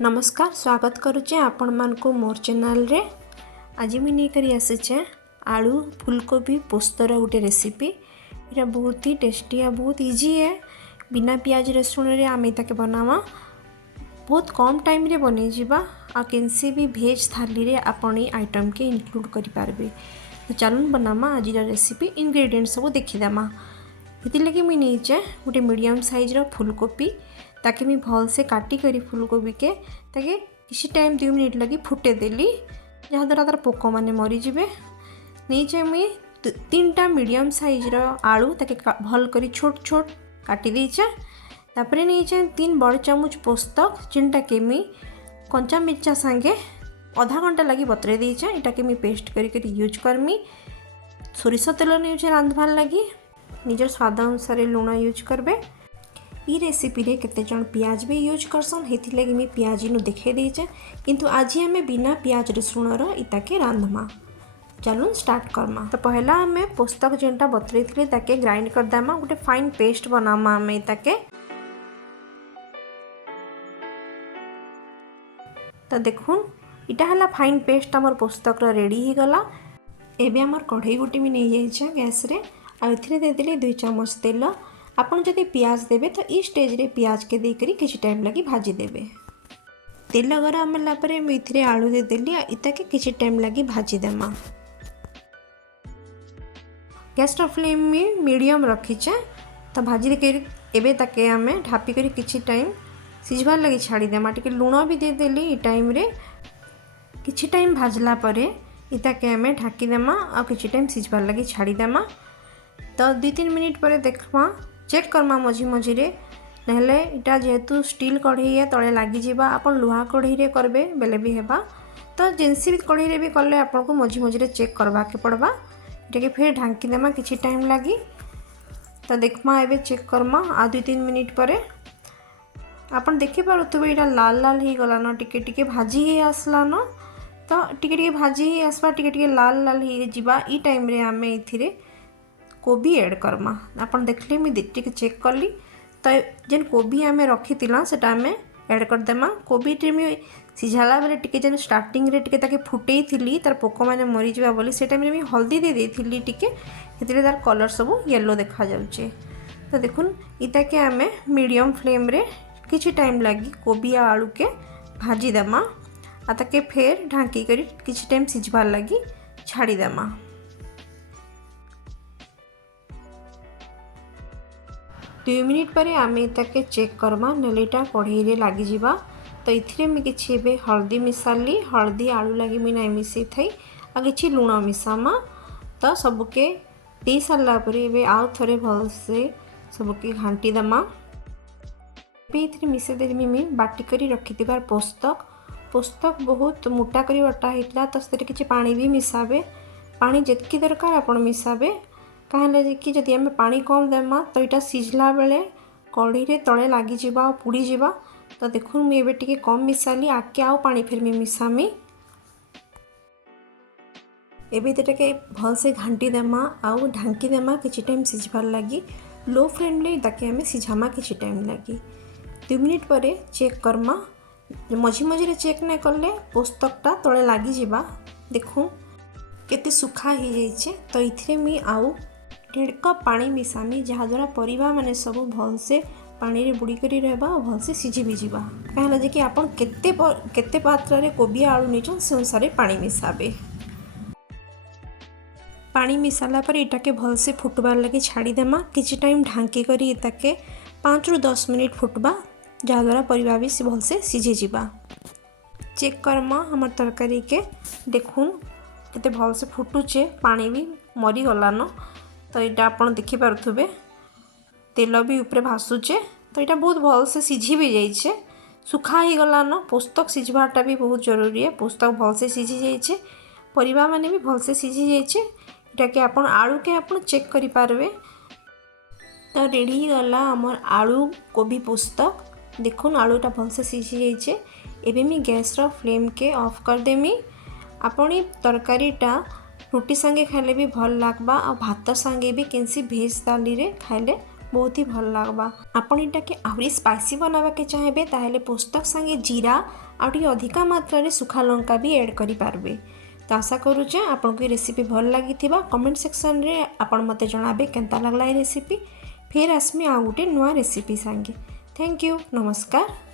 नमस्कार स्वागत करुचे आपण मानकु मोर चैनल रे। आज मुझे नहीं आसीचे आलू फूलकोबी पोस्तर गोटे रेसिपी। ये बहुत ही टेस्टी है, बहुत इजी है। बिना प्याज रसुण रे आम ताके बनावा बहुत कम टाइम रे बनी जीवा आ केनसी भी भेज थाली रे आपण आइटम के इंक्लूड करि पारबे। तो चलन बनामा आज रेसिपी। इंग्रेडिएंट सब देखीदेमा। ये लगे मुझे नहीं गोटे मीडियम साइज रो फूलकोबी ताकि मैं भल से काटी करी फूलकोबी के ताकि किसी टाइम 2 मिनट लगी फुटे देली जहाँ द्वारा तार पोक मैंने मरीजे। नहीं मुई 3टा मीडियम साइज रो आलू ताकि भल करी छोट छोट काटी देचे। तापर नहीं 3 बड़ चामच पोस्तक जिनटा के मुई कंचा मिर्चा सांगे आधा घंटा लगी बतरे देचे। इटा के मुई पेस्ट करी यूज करमी। सोरिष तेल यूज रांधवार लगी निजर स्वाद अनुसार लुण यूज करबे। ई रेसिपी रे केते जन प्याज भी यूज करसन हेथि लगी मैं प्याज नु देखे देचे, किंतु आज हमें बिना प्याज रसुण रो इता के रांधमा। चलो स्टार्ट करमा। तो पहला हमें पोस्तक जेनटा बतरे थिले ताके ग्राइंड कर दामा, गोटे फाइन पेस्ट बनामा हमें इता के। तो देखुन इटा हला फाइन पेस्ट हमर पोस्तक रो रेडी ही गला। एबे हमर कढ़ई गोटे भी नहीं जाइछा गैस रे आ इथिरे दे देली 2 चम्मच तेल। आपन जदि प्याज देबे तो ई स्टेज रे प्याज के देकरी किछि टाइम लगी भाजी देबे। तेल गरम होला परे मैं इथिरे आलू दे देली आ इता के किछि टाइम लगी भाजी देमा। गैस रो फ्लेम में मीडियम रखीचे। तो भाजी दे के एबे ताके हमें ढापी करी किछि टाइम सिझबार लगी छाड़ी देमा। टिके लूण भी दे देली ई टाइम रे। किछि टाइम भाजला परे इता के हमें ढाकी देमा आ किछि टाइम सिझबार लगी छाड़ी देमा। तो 2-3 मिनट पर देखमा चेक करमा मझी मझी रे, नहले इटा जेहेतु स्टील कढ़ई है तले लगी जीवा। अपन लुहा कढ़ई रे करबे बेले भी हेबा। तो जेनसी भी कढ़ई रे भी करले आपन को मझी मझी रे चेक करबा के पड़बा। इटा के फिर ढांकी देमा किछि टाइम लगी। तो देखमा एबे चेक करमा आ 2-3 मिनट पर आपन देखि पारुथबे इटा लाल लाल ही गला न, टिके टिके भाजी ही आसला न। तो टिके टिके भाजी ही आसबा, टिके टिके लाल लाल ही जीवा। ई टाइम रे हमें इथिरे कोबी ऐड करमा। आपन देखले मैं टिके चेक कली। तो जेन कोबी आम रखी सेटा आम ऐड कर देमा। कोबी टे में सिझाला बेले टिके जेन स्टार्टिंग रे टिके ताके फुटेई थिली तार पोक माने मरी जिबा बोली से टाइम रे मैं हल्दी दे देथिली टिके, हेतिले तार कलर सब येलो देखा जाउचे। तो देखुन इता के आम मीडियम फ्लेम रे किछि टाइम लगी कोबी आ आलू के भाजी देमा आ ताके फेर ढांकी करी किछि टाइम सिझबार लगी छाड़ी देमा। दो मिनिट पर आम ताके चेक करमा नलेटा कढ़ई रे लगी जीवा। तो इथिरे मैं किछि एबे हल्दी मिसाली, हल्दी आलू लगी मैं नहीं मिसई थई आ किछि लूण मिसामा। तो सबके दे सारा पर एबे आउ थरे भल से सबके घांटी दमा। एबे इथिरे मिसे देमी मैं बाटी करी रखिथिबार पोस्तक बहुत मोटा करी बटा हितला। तो सेते किछि पानी भी मिसाबे। पानी जेतकी दरकार आपण मिसाबे। कहें कि जदि आम पानी कम देमा तो यहाँ सिझला बेले कढ़ई रे तले लगी जीवा पुड़ी जीवा। तो देखो मुझे एबे टिके कम मिसाली, आके आउ पानी फिर मैं मिसामी। एबे तेटाके भल से घांटी देमा आउ ढांकी देमा किछि टाइम सिझबार लगी। लो फ्लेम ले ताके आम सिझामा किछि टाइम लगी। 2 मिनट पर चेक करमा। मझी मझी चेक नहीं करले पोस्तकटा तले लगी जीवा। देखो केते सुखा ही जाइछे। तो इथिरे मी आउ 1.5 कप पानी मिसामी जहाँ द्वारा परिबा माने सब भल से पानी रे बुड़ी करी रहबा और भल से सिझी भी जीवा। कहला जे कि आपन केते पात्र रे कोबी आलू निचन से अनुसार पानी मिसाबे। पानी मिसाला पर इटा के भल से फुटबार लगी छाड़ी देमा। किछि टाइम ढांकी करी इता के 5 ରୁ 10 मिनट फुटबा जहाँ द्वारा परिबा भी भल से सिझी जीवा। चेक करमा हमर तरकारी के। देखुन केते भल से फुटुचे, पानी भी मरी गला न। तो यहाँ आपन देखि पारुथबे तेल भी ऊपर भासुचे। तो यहाँ बहुत भल से सिझी भी जाइछे, सुखा ही गला न। पोस्तक सिझबाटा भी बहुत जरूरी है। पोस्तक भल से सिझी जाइछे, परिबा माने भी भल से सिझी जाइछे। इटा के आपन आलू के आपन चेक करि पारबे। तो रेडी ही गला हमर आलू कोबी पोस्तक। देखुन आलूटा भल से सिझी जाइछे। एबे मी गैस रो फ्लेम के ऑफ कर देमी। आपन तरकारीटा रुटी संगे खाइले भी भल लागबा और भात संगे भी केनसी भेज थाली रे खाइले बहुत ही भल लगवा। आपण इटा के आहरी स्पाइसी बनावा के चाहेबे ताहेले पोस्तक संगे जीरा आ अधिका मात्रा रे सुखा लंका भी ऐड करि पारबे। तो आशा करूचे आपन को रेसिपी भल लगी कमेंट सेक्शन रे आपण मते जणाबे केनता लागला ए रेसिपी। फिर आसमी आ गुटे नुआ रेसिपी संगे। थैंक यू, नमस्कार।